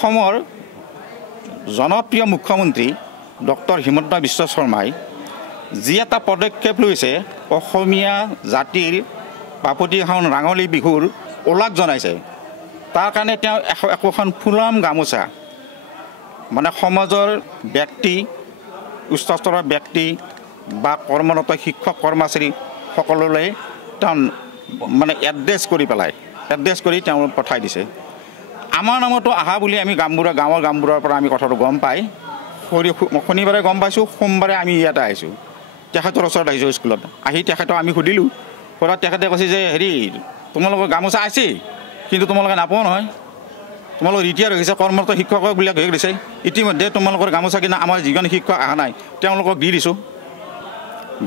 অসমৰ জনপ্ৰিয় মুখ্যমন্ত্ৰী ডক্টৰ হিমন্ত বিশ্ব শৰ্মাই যি এটা পদক্ষেপ লৈছে অসমীয়া জাতিৰ বাপতিসাহোন ৰাঙলী বিহুৰ ওলাগ জনাইছে তাৰ কাৰণে তেওঁ একোখন ফুলাম গামোচা মানে সমাজৰ ব্যক্তি উচ্চস্তৰৰ ব্যক্তি বা কৰ্মৰত শিক্ষক কৰ্মচাৰী সকলোলৈ তেওঁ মানে এড্ৰেছ কৰি তেওঁ পঠাই দিছে আমাৰ নামতো আহা বুলি আমি গাঁৱৰ গামবুঢ়াৰ পৰা আমি কথাটো গম পাই শনিবাৰে গম পাইছোঁ সোমবাৰে আমি ইয়াতে আহিছোঁ তেখেতৰ ওচৰত আহিছোঁ স্কুলত আহি তেখেতক আমি সুধিলোঁ সুধাত তেখেতে কৈছে যে হেৰি তোমালোকৰ গামোচা আছে কিন্তু তোমালোকে নাপাওঁ নহয় তোমালোকৰ ৰিটায়াৰ হৈছে কৰ্মৰত শিক্ষকবিলাক হৈ গৈছে ইতিমধ্যে তোমালোকৰ গামোচা কিনা আমাৰ যিজন শিক্ষক অহা নাই তেওঁলোকক দি দিছোঁ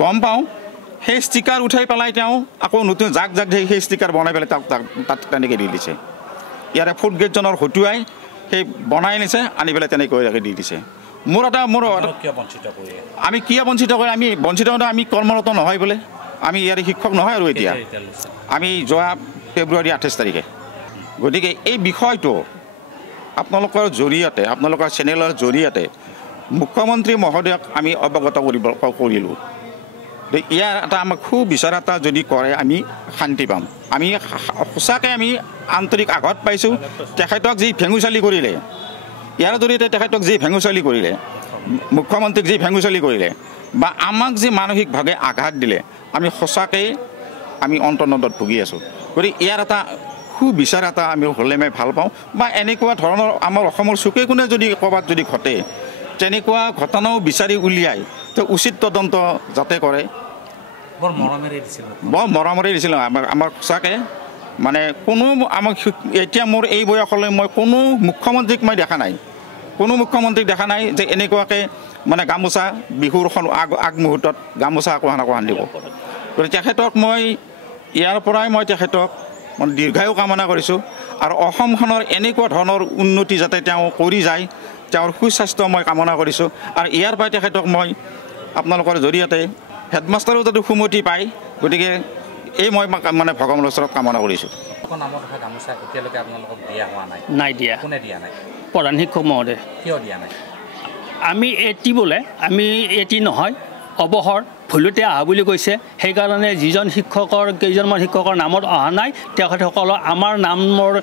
গম পাওঁ সেই ষ্টিকাৰ উঠাই পেলাই তেওঁ আকৌ নতুন জাক সেই ষ্টিকাৰ বনাই পেলাই তাত তেনেকৈ দি দিছে ইয়াৰে ফুড গ্ৰেডজনৰ হতুৱাই সেই বনাই নিছে আনি পেলাই তেনেকৈ দি দিছে আমি কিয় বঞ্চিত কৰি আমি বঞ্চিত আমি কৰ্মৰত নহয় বোলে আমি ইয়াৰে শিক্ষক নহয় আৰু এতিয়া আমি যোৱা ফেব্ৰুৱাৰী 28 তাৰিখে গতিকে এই বিষয়টো আপোনালোকৰ জৰিয়তে আপোনালোকৰ চেনেলৰ জৰিয়তে মুখ্যমন্ত্ৰী মহোদয়ক আমি অৱগত কৰিলোঁ ইয়াৰ এটা আমাক খুব বিচাৰ এটা যদি কৰে আমি শান্তি পাম আমি সঁচাকৈ আমি আন্তৰিক আঘাত পাইছোঁ তেখেতক যি ভেঙুচালি কৰিলে ইয়াৰ জৰিয়তে তেখেতক যি ভেঙুচালি কৰিলে মুখ্যমন্ত্ৰীক যি ভেঙুচালি কৰিলে বা আমাক যি মানসিকভাৱে আঘাত দিলে আমি সঁচাকৈ আমি অন্তৰ্নদত ভুগি আছোঁ গতিকে ইয়াৰ এটা সুবিচাৰ এটা আমি হ'লে মই ভাল পাওঁ বা এনেকুৱা ধৰণৰ আমাৰ অসমৰ চুকে কোণে যদি ক'ৰবাত যদি ঘটে তেনেকুৱা ঘটনাও বিচাৰি উলিয়াই তেওঁ উচিত তদন্ত যাতে কৰে বৰ মৰমেৰে দিছিল আমাৰ সঁচাকৈ মানে কোনো আমাক এতিয়া মোৰ এই বয়সলৈ মই কোনো মুখ্যমন্ত্ৰীক মই দেখা নাই যে এনেকুৱাকৈ মানে গামোচা বিহুৰ আগমুহূৰ্তত গামোচা আকোৱান দিব গতিকে তেখেতক মই ইয়াৰ পৰাই মই তেখেতক দীৰ্ঘায়ু কামনা কৰিছোঁ আৰু অসমখনৰ এনেকুৱা ধৰণৰ উন্নতি যাতে তেওঁ কৰি যায় তেওঁৰ সুস্বাস্থ্য মই কামনা কৰিছোঁ আৰু ইয়াৰ পৰাই তেখেতক মই আপোনালোকৰ জৰিয়তে হেডমাষ্টাৰো যাতে সুমতি পায় গতিকে এই মই মানে ভগৱানৰ ওচৰত কামনা কৰিছোঁ প্ৰধান শিক্ষক মহোদয় আমি এটি বোলে আমি এটি নহয় অৱসৰ ভুলতে অহা বুলি কৈছে সেইকাৰণে যিজন কেইজনমান শিক্ষকৰ নামত অহা নাই তেখেতসকলৰ আমাৰ নামৰ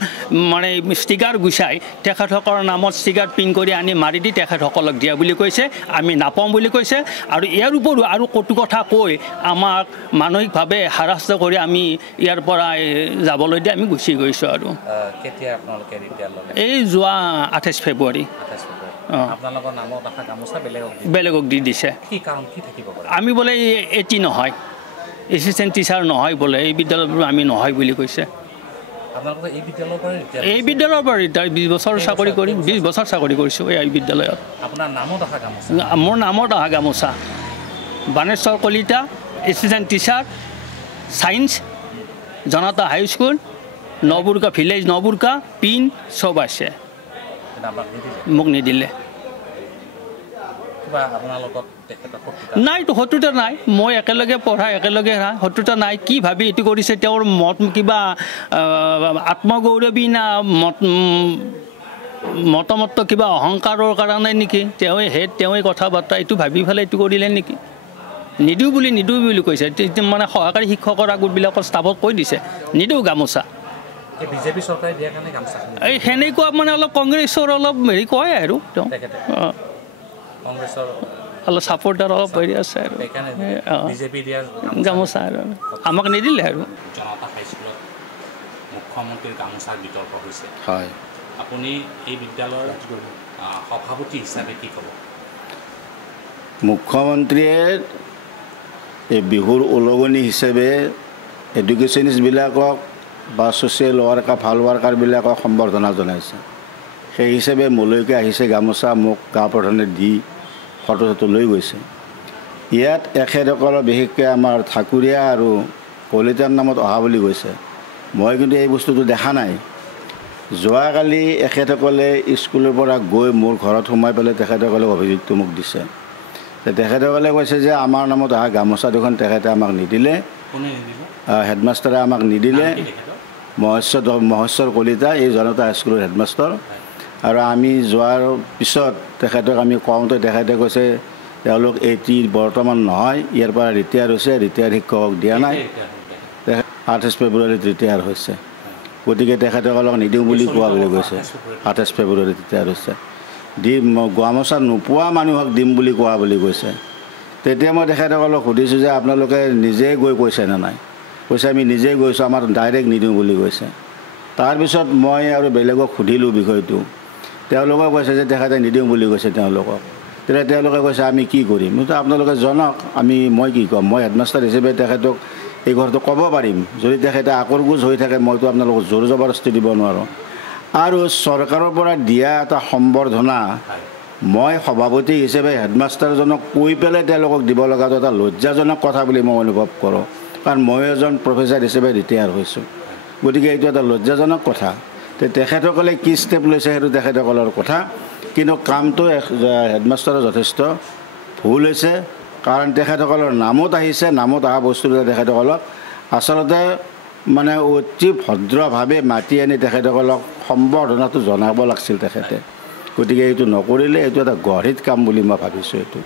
মানে ষ্টিকাৰ গুচাই তেখেতসকলৰ নামত ষ্টিকাৰ প্ৰিণ্ট কৰি আনি মাৰি দি তেখেতসকলক দিয়া বুলি কৈছে আমি নাপাওঁ বুলি কৈছে আৰু ইয়াৰ উপৰিও আৰু কটু কথা কৈ আমাক মানসিকভাৱে হাৰাস্ত কৰি আমি ইয়াৰ পৰা যাবলৈ দিয়ে আমি গুচি গৈছোঁ আৰু এই যোৱা 28 ফেব্ৰুৱাৰী বেলেগক দি দিছে আমি বোলে এটি নহয় এছিষ্টেণ্ট টিচাৰ নহয় বোলে এই বিদ্যালয়বোৰ আমি নহয় বুলি কৈছে এই বিদ্যালয়ৰ পৰা 20 বছৰ চাকৰি কৰি 20 বছৰ চাকৰি কৰিছোঁ এই বিদ্যালয়ত মোৰ নামত অহা গামোচা Baneshwar Kalita assistant teacher science Janata high school Naburka village Naburka pin চব আছে মোক নিদিলে নাইতো শত্ৰুতা নাই মই একেলগে পঢ়া একেলগে শত্ৰুতা নাই কি ভাবি এইটো কৰিছে তেওঁৰ মত কিবা আত্মগৌৰৱী না মতামত কিবা অহংকাৰৰ কাৰণে নেকি তেওঁৱে কথা বাৰ্তা এইটো ভাবি পেলাই এইটো কৰিলে নেকি নিদিওঁ বুলি কৈছে মানে সহকাৰী শিক্ষকৰ আগতবিলাকৰ ষ্টাফক কৈ দিছে নিদিওঁ গামোচা বিজেপি চৰকাৰে দিয়া কাৰণে গামোচা এই সেনেকুৱা মানে অলপ কংগ্ৰেছৰ অলপ হেৰি কয় আৰু তেওঁ কংগ্ৰেছৰ অলপ ছাপোৰ্টাৰ অলপ হেৰি আছে আৰু বিজেপি দিয়া গামোচা আৰু আমাক নিদিলে আৰু জনতা হাইস্কুলত মুখ্যমন্ত্ৰীৰ গামোচাৰ বিতৰ্ক হৈছে হয় আপুনি এই বিদ্যালয়ৰ সভাপতি হিচাপে কি ক'ব মুখ্যমন্ত্ৰীয়ে এই বিহুৰ ওলগনি হিচাপে এডুকেশ্যনিষ্টবিলাকক বা ছ'চিয়েল ৱাৰ্কাৰ ভাল ৱাৰ্কাৰবিলাকক সম্বৰ্ধনা জনাইছে সেই হিচাপে মোলৈকে আহিছে গামোচা মোক গাঁও প্ৰধানে দি ফটো লৈ গৈছে ইয়াত এখেতসকলৰ বিশেষকৈ আমাৰ ঠাকুৰীয়া আৰু কলিতাৰ নামত অহা বুলি কৈছে মই কিন্তু এই বস্তুটো দেখা নাই যোৱাকালি এখেতসকলে স্কুলৰ পৰা গৈ মোৰ ঘৰত সোমাই পেলাই তেখেতসকলে অভিযোগটো মোক দিছে তেখেতসকলে কৈছে যে আমাৰ নামত অহা গামোচা দুখন তেখেতে আমাক নিদিলে হেডমাষ্টাৰে আমাক নিদিলে মহেশ্বৰ কলিতা এই জনতা হাইস্কুলৰ হেডমাষ্টাৰ আৰু আমি যোৱাৰ পিছত তেখেতক আমি কওঁতে তেখেতে কৈছে তেওঁলোক এটি বৰ্তমান নহয়, ইয়াৰ পৰা ৰিটায়াৰ হৈছে, ৰিটায়াৰ শিক্ষকক দিয়া নাই, 28 ফেব্ৰুৱাৰীত ৰিটায়াৰ হৈছে, গতিকে তেখেতসকলক নিদিওঁ বুলি কোৱা বুলি কৈছে। 28 ফেব্ৰুৱাৰীত ৰিটায়াৰ হৈছে, গামোচা নোপোৱা মানুহক দিম বুলি কোৱা বুলি কৈছে। তেতিয়া মই তেখেতসকলক সুধিছোঁ যে আপোনালোকে নিজে গৈ কৈছেনে নাই? কৈছে আমি নিজে গৈছোঁ, আমাৰ ডাইৰেক্ট নিদিওঁ বুলি কৈছে। তাৰপিছত মই আৰু বেলেগক সুধিলোঁ বিষয়টো, তেওঁলোকে কৈছে যে তেখেতে নিদিওঁ বুলি কৈছে তেওঁলোকক। তেতিয়া তেওঁলোকে কৈছে আমি কি কৰিম? আপোনালোকে জনাওক, মই কি ক'ম? মই হেডমাষ্টাৰ হিচাপে তেখেতক এই কথাটো ক'ব পাৰিম, যদি তেখেতে আকৰগোজ হৈ থাকে মইতো আপোনালোকক জোৰ জবৰদস্তি দিব নোৱাৰোঁ। আৰু চৰকাৰৰ পৰা দিয়া এটা সম্বৰ্ধনা মই সভাপতি হিচাপে হেডমাষ্টাৰজনক কৈ পেলাই তেওঁলোকক দিব লগাটো এটা লজ্জাজনক কথা বুলি মই অনুভৱ কৰোঁ, কাৰণ মই এজন প্ৰফেচাৰ হিচাপে ৰিটায়াৰ হৈছোঁ, গতিকে এইটো এটা লজ্জাজনক কথা। তেখেতসকলে কি ষ্টেপ লৈছে সেইটো তেখেতসকলৰ কথা, কিন্তু কামটো হেডমাষ্টাৰৰ যথেষ্ট ভুল হৈছে, কাৰণ তেখেতসকলৰ নামত আহিছে, নামত অহা বস্তুবিলাক তেখেতসকলক আচলতে মানে অতি ভদ্ৰভাৱে মাতি আনি তেখেতসকলক সম্বৰ্ধনাটো জনাব লাগিছিল তেখেতে, গতিকে এইটো নকৰিলে এইটো এটা গঢ়িত কাম বুলি মই ভাবিছোঁ। এইটো